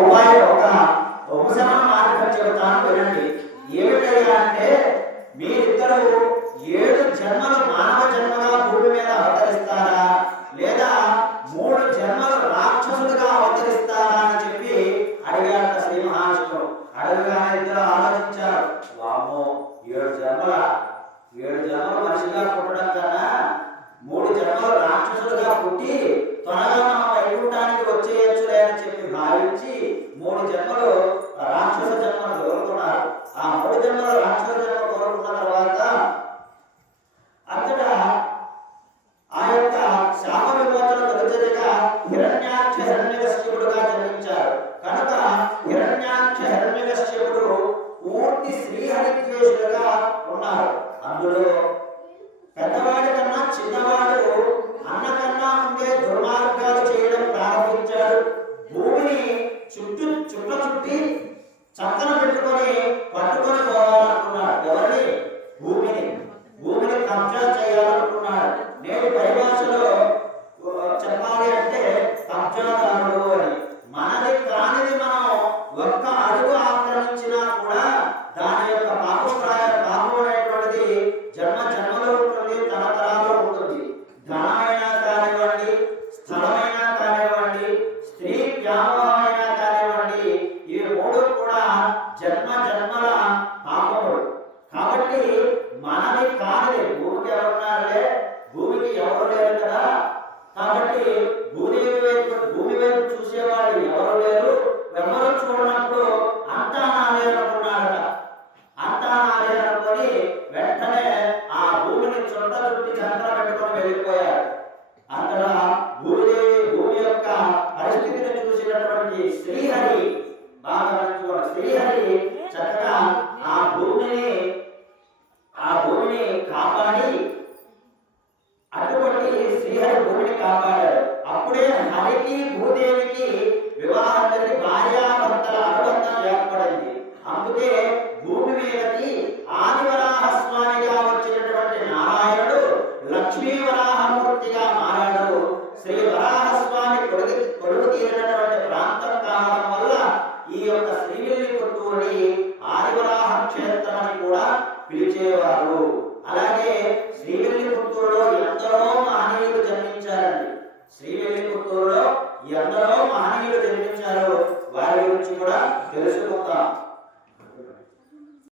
ఉపాయం ఒక ఉపశమన మార్గం చెబుతాను వినండి. ఏమిటయ్యా అంటే మీరిద్దరూ 7 జన్మలు మానవ జన్మగా భూమి మీద అవతరిస్తారా లేదా 3 జన్మలు రాక్షసులుగా అవతరిస్తారా అని చెప్పి అడిగారట శ్రీ మహావిష్ణువు. అడగగానే ఇద్దరు ఆలోచించారు. వామ్మో 7 జన్మలు మనిషిగా పుట్టడం కన్నా 3 జన్మలు రాక్షసులుగా పుట్టి త్వరగా మనం వైకుంఠానికి వచ్చేయచ్చులే అని చెప్పి భావించి 3 జన్మలు రాక్షస జన్మను కోరుకున్నారు. ఆ 3 జన్మలు రాక్షస జన్మ కోరుకున్న తర్వాత అంతటా ఆ యొక్క శాప విమోచన తొలిచరిగా హిరణ్యాక్ష హిరణ్యకశ్యపుడుగా జన్మించారు. కనుక హిరణ్యాక్ష హిరణ్యకశ్యపుడు పూర్తి శ్రీహరిద్వేషులుగా ఉన్నారు. అందులో పెద్దవాడి కన్నా చిన్నవాడు అన్నకన్నా ముందే దుర్మార్గాలు చేయడం ప్రారంభించాడు. భూమిని చుట్టి చక్కన పెట్టుకొని పట్టుకొని పోవాలనుకున్నాడు. ఎవరిని? భూమిని కబ్జా చేయాలనుకున్నాడు. నేటి పరిభాషలో చెప్పాలి అంటే కబ్జాదారుడు అని. మనది కానిది మనం ఒక్క అడుగు ఆక్రమించినా కూడా దాని యొక్క పాపం అనేటువంటిది జన్మలో ఉంటుంది, తరతరాలు ఉంటుంది. ధనమైనా కానివ్వండి, స్థలమైనా కానివ్వండి, స్త్రీ వ్యామోహమైనా కానివ్వండి, ఈ 3 కూడా జన్మల పాపములు. కాబట్టి మనది కానిది భూమికి ఎవరున్నారులే, భూమికి ఎవరు లేరు కదా. కాబట్టి భూమి వైపు చూసేవాళ్ళు ఎవరు లేరు. ఎవరు చూడనప్పుడు అంతా నాదే అనుకున్నాడట. అంతా నాదే అనుకొని వెంటనే ఆ భూమిని చుట్టి చంద్ర పెట్టుకొని వెళ్ళిపోయారు. అంతటా భూమి యొక్క పరిస్థితిని చూసినటువంటి శ్రీహరి బాగా మంచుకోండి. శ్రీహరి చక్కగా ఆ భూమిని కాపాడి అటువంటి శ్రీహరి భూమిని కాపాడాడు. అప్పుడే హరికి భూదేవికి వివాహం జరిగి భార్యాభర్తల అనుబంధం ఏర్పడింది. అందుకే భూమి మీదకి ఆదివరాహ స్వామిగా వచ్చినటువంటి నారాయణుడు లక్ష్మీ వరాహమూర్తిగా మారాడు. శ్రీ వరాహస్వామి కొడుకు తీరినటువంటి ప్రాంతం కావడం వల్ల ఈ యొక్క శ్రీవిల్లిపుత్తూరుని ఆదివరాహ క్షేత్రం అని కూడా పిలిచేవారు. అలాగే